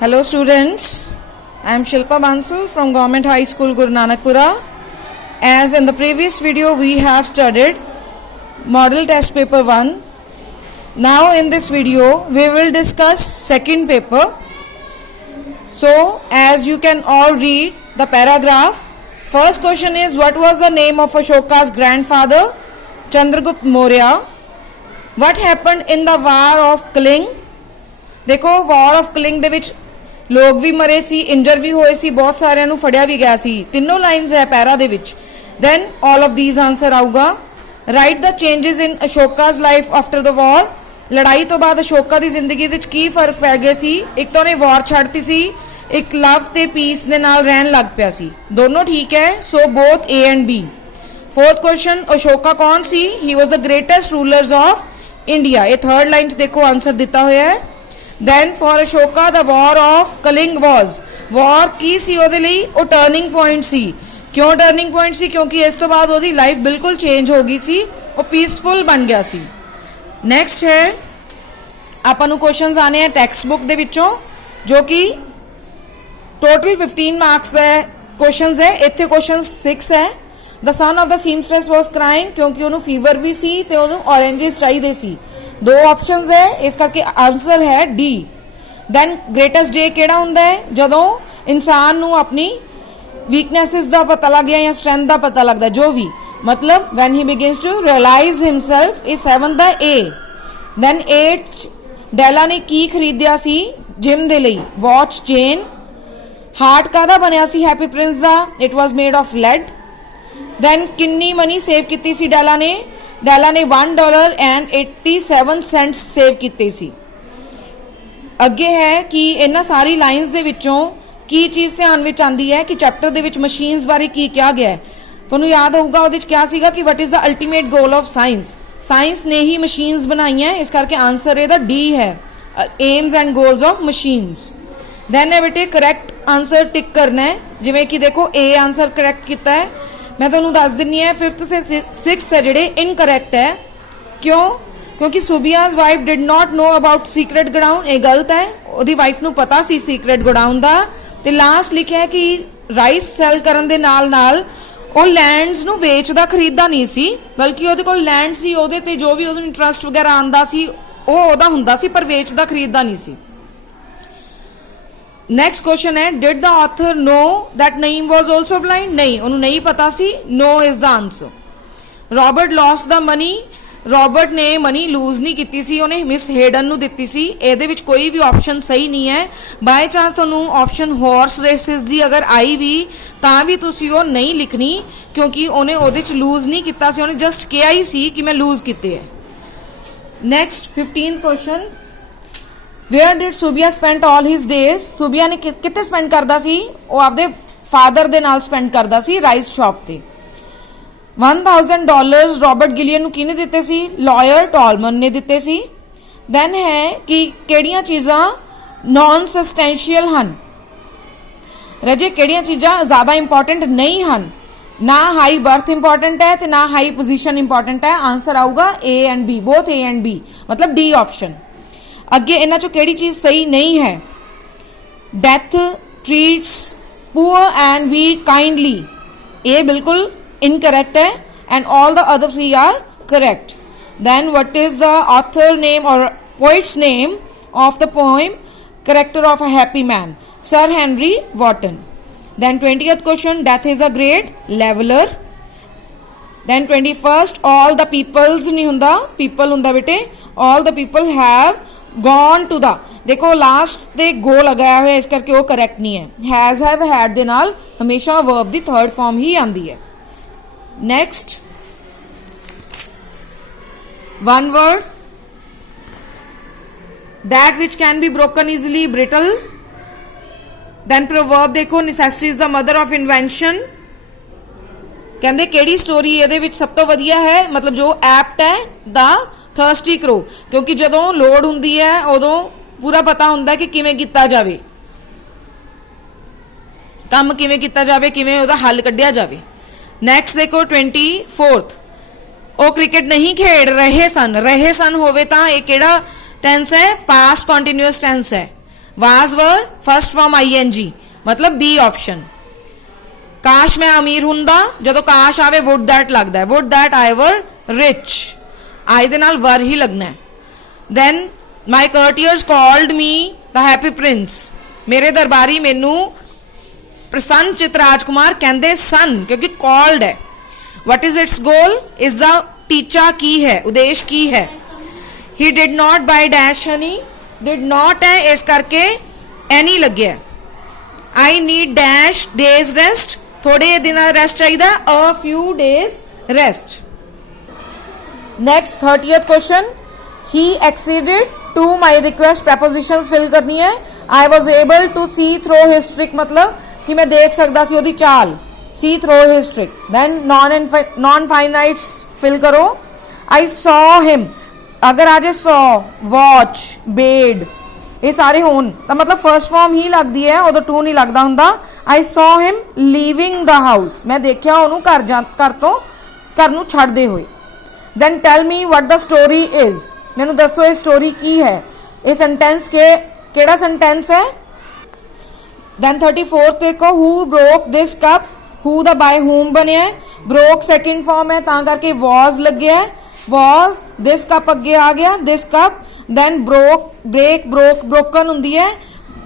Hello students, I am Shilpa Bansal from Government High School Guru Nanakpura. As in the previous video we have studied Model Test Paper 1. Now in this video we will discuss second paper. So as you can all read the paragraph, first question is what was the name of Ashoka's grandfather? Chandragupta Maurya. What happened in the War of Kaling? देखो war of Kalinga ਦੇ ਵਿੱਚ ਲੋਕ ਵੀ ਮਰੇ ਸੀ, injured ਵੀ ਹੋਏ ਸੀ, ਬਹੁਤ ਸਾਰਿਆਂ ਨੂੰ ਫੜਿਆ ਵੀ ਗਿਆ ਸੀ। ਤਿੰਨੋਂ ਲਾਈਨਸ ਹੈ ਪੈਰਾ ਦੇ ਵਿੱਚ। Then all of these answer ਆਊਗਾ। Write the changes in Ashoka's life after the war. ਲੜਾਈ ਤੋਂ ਬਾਅਦ ਅਸ਼ੋਕਾ ਦੀ ਜ਼ਿੰਦਗੀ ਵਿੱਚ ਕੀ ਫਰਕ ਪੈ ਗਿਆ ਸੀ? ਇੱਕ ਤਾਂ ਉਹਨੇ ਵਾਰ ਛੱਡਤੀ ਸੀ, ਇੱਕ ਲਵ ਤੇ ਪੀਸ ਦੇ ਨਾਲ ਰਹਿਣ ਲੱਗ ਪਿਆ ਸੀ। ਦੋਨੋਂ ਠੀਕ ਹੈ, so both A and B. Fourth question, Ashoka कौन सी? He was the greatest rulers of India. ये थर्ड लाइन देखो आंसर दिता हुआ है। Then for Ashoka the war of Kalinga was, war की सी ਉਹਦੇ ਲਈ? ਉਹ ਟਰਨਿੰग ਪੁਆਇੰਟ ਸੀ। ਕਿਉਂ ਟਰਨਿੰਗ ਪੁਆਇੰਟ ਸੀ? ਕਿਉਂਕਿ ਇਸ ਤੋਂ ਬਾਅਦ ਉਹਦੀ ਲਾਈਫ ਬਿਲਕੁਲ ਚੇਂਜ ਹੋ ਗਈ ਸੀ, ਉਹ ਪੀਸਫੁਲ ਬਣ ਗਿਆ ਸੀ। ਨੈਕਸਟ ਹੈ ਆਪਾਂ ਨੂੰ ਕੁਐਸਚਨਸ ਆਨੇ ਆ ਟੈਕਸਟ ਬੁੱਕ ਦੇ ਵਿੱਚੋਂ, ਜੋ ਕਿ ਟੋਟਲ 15 ਮਾਰਕਸ ਦਾ ਕੁਐਸਚਨਸ ਹੈ। ਇੱਥੇ ਕੁਐਸਚਨ 6 ਹੈ। The son of the seamstress was crying, क्योंकि उन्होंने फीवर भी सी ते उन्होंने ऑरेंजेस चाहिए सी। दो ऑप्शंस है, इस करके आंसर है डी। दैन ग्रेटेस्ट डे केड़ा हुंदा है? जदों इंसान नू अपनी वीकनेसेस दा पता लग गया या स्ट्रेंथ दा पता लगदा, जो भी मतलब when he begins to realise himself. Is 7 the A. Then 8 Della ने की खरीदिया सी जिम दे लई? Watch chain. हार्ट कादा बनया सी हैप्पी प्रिंस दा? It was made of lead. Then किन्नी मनी सेव की सी डेला ने? डेला ने $1.87 सेव किते सी। अगे है कि इन्हां सारी लाइन्स दे विचों की चीज़ ध्यान विच आंदी है कि चैप्टर दे विच मशीन्स बारे की कहा गया है। तुहानूं याद होगा उहदे विच क्या सीगा कि what is the ultimate goal of science. Science ने ही मशीन्स बनाई हैं, इस करके आंसर इहदा डी है, aims and goals of machines. Then है बेटे करैक्ट आंसर टिक करना है। जिवें कि देखो ए आंसर करैक्ट किया है, मैं तुहानूं दस दिनी है। 5th से 6th है जिहड़े इनकरैक्ट है। क्यों? क्योंकि Subia's wife did not know about secret godown. ये गलत है, उहदी वाइफ नूं पता सी सीक्रेट गोडाउन दा। ते लास्ट लिखिਆ है कि राइस सैल करन दे नाल नाल ਉਹ लैंड्स नूं वेचदा खरीददा नहीं सी, बल्कि ਉਹਦੇ ਕੋਲ लैंड सी, ਉਹਦੇ ਤੇ जो भी ਉਹਨੂੰ इंटरस्ट वगैरह आंदा सी ਉਹ ਉਹਦਾ ਹੁੰਦਾ ਸੀ, पर वेचदा खरीददा नहीं सी। नैक्सट क्वेश्चन है, did the author know that Naeem was also blind? नहीं, उन्होंने नहीं पता सी। No is the answer. Robert lost the money, Robert ने मनी लूज नहीं की सी, उन्हें मिस हेडन नूं दित्ती सी। ਇਹਦੇ ਵਿੱਚ कोई भी ऑप्शन सही नहीं है। बाय चांस ਤੁਹਾਨੂੰ ऑप्शन हॉर्स रेसिस ਦੀ अगर आई भी ਤਾਂ ਵੀ ਤੁਸੀਂ ਉਹ नहीं लिखनी, क्योंकि ਉਹਨੇ ਉਹਦੇ ਚ लूज नहीं ਕੀਤਾ ਸੀ, ਉਹਨੇ जस्ट किया ही सी कि मैं लूज ਕੀਤੇ है। Next 15th question, where did Subia spend all his days? Subia ने कितने स्पेंड करता सी? वो आपदे फादर दे नाल स्पेंड करता सी राइस शॉप ते। $1000 रॉबर्ट गिलियन नूं किहने दिते सी? लॉयर टॉलमन ने दिते सी। दैन है कि किहड़ियां चीज़ां नॉन सस्टेंशियल हन? रजे किहड़ियां चीज़ां ज़्यादा इंपॉर्टेंट नहीं हन? ना हाई बर्थ इंपॉर्टेंट है ते ना हाई पोजीशन इंपॉर्टेंट है। आंसर आऊगा A and B, both A and B, मतलब डी ऑप्शन। अगे इन्हां चों किहड़ी चीज़ सही नहीं है? Death treats poor and weak kindly, ये बिल्कुल इनकरेक्ट है, and all the other 3 are correct. Then what is the author name और poet's name of the poem character of a happy man? Sir Henry Wotton. Then 20th question, death is a great leveller. Then 21st, all the peoples नहीं हुंदा, people हुंदा बेटे, all the people have gone to the. देखो last ते गो लगाया हुआ है, इस करके वो करेक्ट नहीं है। हैज हैव हैड दे नाल हमेशा वर्ब दी थर्ड फॉर्म ही आंदी है। Next one word, that which can be broken easily, brittle. Then proverb देखो, necessity is the mother of invention. कहते केड़ी स्टोरी ये विच सब तो वधिया है, मतलब जो एप्ट है, द थर्स्टी क्रो, क्योंकि जदों लोड़ हुंदी है उदों पूरा पता हुंदा कि किवें कीता जावे, काम किवें कीता जावे, किवें उहदा हल कढिया जावे। नैक्सट देखो 24th, ਉਹ क्रिकेट नहीं खेड रहे सन। रहे सन होवे तां ये केड़ा टेंस है? पास्ट कॉन्टीन्यूअस टेंस है। Was were first form ING, मतलब बी ऑप्शन। काश मैं अमीर हुंदा, जदों काश आवे वुड दैट लगदा है, would that I were rich, I दे नाल वर ही लगना है। Then my courtiers called me the happy prince, मेरे दरबारी मैनू प्रसन्न चित राजकुमार कहंदे सन, क्योंकि कॉल्ड है। What is its goal, is the टीचा की है, उद्देश्य की है। He did not buy dash honey, did not है इस करके एनी लगे। I need dash days rest, थोड़े दिन रेस्ट चाहिए, a few days rest. Next 30th question, he acceded to my request, prepositions fill करनी है। I was able to see through his trick, मतलब कि मैं देख सकता सी ओदी चाल, सी through his trick. Then non finites fill करो। आई सॉ हिम, अगर आ जाए सॉ, वॉच, बेड, ये सारे होन तो मतलब फर्स्ट फॉर्म ही लगती है, उदों टू नहीं लगता हुंदा। I saw him leaving the house, मैं देखा उन्होंने घर नूं छड्डदे होए। Then tell me what the story is, मैनू दसो ये स्टोरी की है। ये सेंटेंस केड़ा सेंटेंस है। देन 34th देखो, who broke this cup, who the by whom बनया है, ब्रोक सेकंड फॉर्म है तां करके वॉज लगे है, वॉज, दिस कप अगे आ गया, this cup. Then broke, break, broke, broken हुंदी है,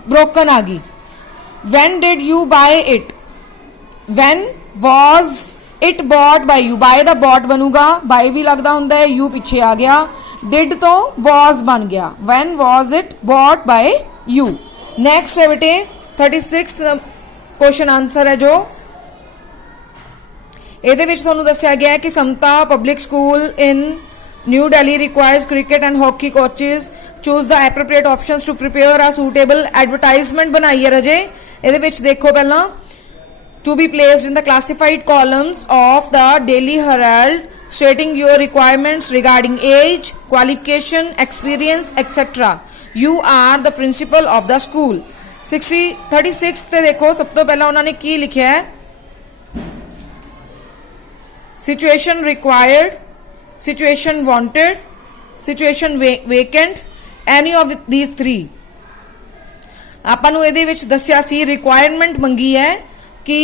ब्रोकन आ गई। When did you buy it, when was it bought by you, buy the bought बनूगा, बाय भी लगता हुंदा है, यू पिछे आ गया, डिड तो वॉज बन गया। When was it bought by you. Next है बेटे 36 क्वेश्चन आंसर है जो ਇਹਦੇ ਵਿੱਚ ਤੁਹਾਨੂੰ ਦੱਸਿਆ ਗਿਆ ਹੈ ਕਿ Samta public school in New Delhi requires cricket and hockey coaches, choose the appropriate options to prepare a suitable advertisement ਬਣਾਈ ਹੈ ਰਜੇ। ਇਹਦੇ ਵਿੱਚ ਦੇਖੋ ਪਹਿਲਾਂ, to be placed in the classified columns of the Daily Herald, stating your requirements regarding age, qualification, experience, etc. You are the principal of the school. 36 ਤੇ ਦੇਖੋ, ਸਭ ਤੋਂ ਪਹਿਲਾਂ ਉਹਨਾਂ ਨੇ ਕੀ ਲਿਖਿਆ ਹੈ, situation required, situation wanted, situation vacant, any of these three। ਆਪਾਂ ਨੂੰ ਇਹਦੇ ਵਿੱਚ ਦੱਸਿਆ ਸੀ ਰਿਕੁਆਇਰਮੈਂਟ ਮੰਗੀ ਹੈ कि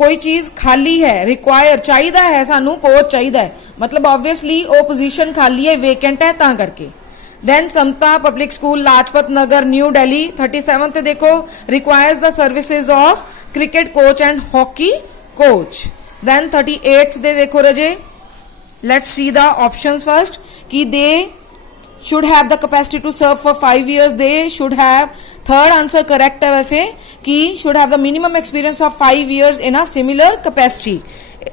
कोई चीज़ खाली है, रिक्वायर चाहिए है, सानू कोच चाहिए है, मतलब ऑब्वियसली वो पोजीशन खाली है, वेकेंट है ता करके। Then Samta public school Lajpat Nagar New Delhi 37 देखो, requires the services of cricket coach and hockey coach. Then 38 दे देखो रजे, let's see the options first, कि they should have the capacity to serve for 5 years, they should have, third answer correct है वैसे, कि should have the minimum experience of 5 years in a similar capacity।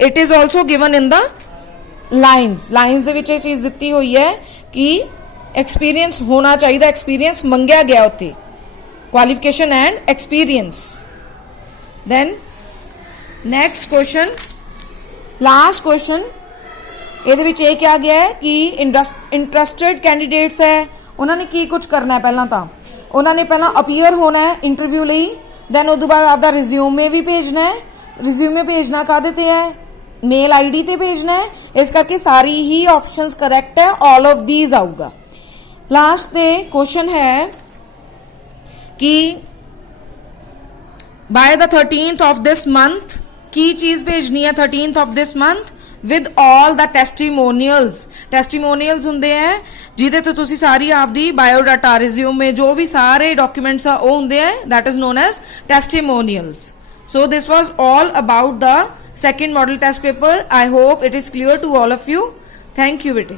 it is also given in the lines ਦੇ ਵਿੱਚ ਇਹ ਚੀਜ਼ ਦਿੱਤੀ ਹੋਈ ਹੈ कि experience होना चाहिए, experience ਮੰਗਿਆ ਗਿਆ ਉੱਥੇ, qualification and experience। then next question, last question, ਇਹਦੇ ਵਿੱਚ ਇਹ ਕਿਹਾ ਗਿਆ ਹੈ ਕਿ ਇੰਟਰਸਟਿਡ ਕੈਂਡੀਡੇਟਸ ਹੈ, ਉਹਨਾਂ ਨੇ ਕੀ ਕੁਝ ਕਰਨਾ ਹੈ। ਪਹਿਲਾਂ ਤਾਂ ਉਹਨਾਂ ਨੇ ਪਹਿਲਾਂ ਅਪੀਅਰ ਹੋਣਾ ਹੈ ਇੰਟਰਵਿਊ ਲਈ, ਦੈਨ ਉਦੋਂ ਬਾਅਦ ਆਪਦਾ ਰਿਜ਼ਿਊਮੇ ਵੀ ਭੇਜਣਾ ਹੈ। ਰਿਜ਼ਿਊਮੇ ਭੇਜਣਾ ਕਾਹਦੇ ਤੇ ਹੈ, ਮੇਲ ID ਤੇ ਭੇਜਣਾ ਹੈ, ਇਸ ਕਰਕੇ ਸਾਰੀ ਹੀ ਆਪਸ਼ਨਸ ਕਰੈਕਟ ਹੈ, ਆਲ ਆਫ ਦੀਜ਼ ਆਊਗਾ। ਲਾਸਟ ਤੇ ਕੁਐਸਚਨ ਹੈ ਕਿ by the 13th of this month ਕੀ ਚੀਜ਼ ਭੇਜਣੀ ਹੈ 13th of this month, with all the testimonials। testimonials ਹੁੰਦੇ ਹੈ ਜਿਹਦੇ ਤੋਂ ਤੁਸੀਂ ਸਾਰੀ ਆਪਦੀ ਬਾਇਓਡਾਟਾ, ਰਿਜ਼ਿਊਮੇ, ਜੋ ਵੀ ਸਾਰੇ ਡਾਕੂਮੈਂਟਸ ਆ ਉਹ ਹੁੰਦੇ ਹੈ, that is known as testimonials। so this was all about the second model test paper। I hope it is clear to all of you। thank you bete।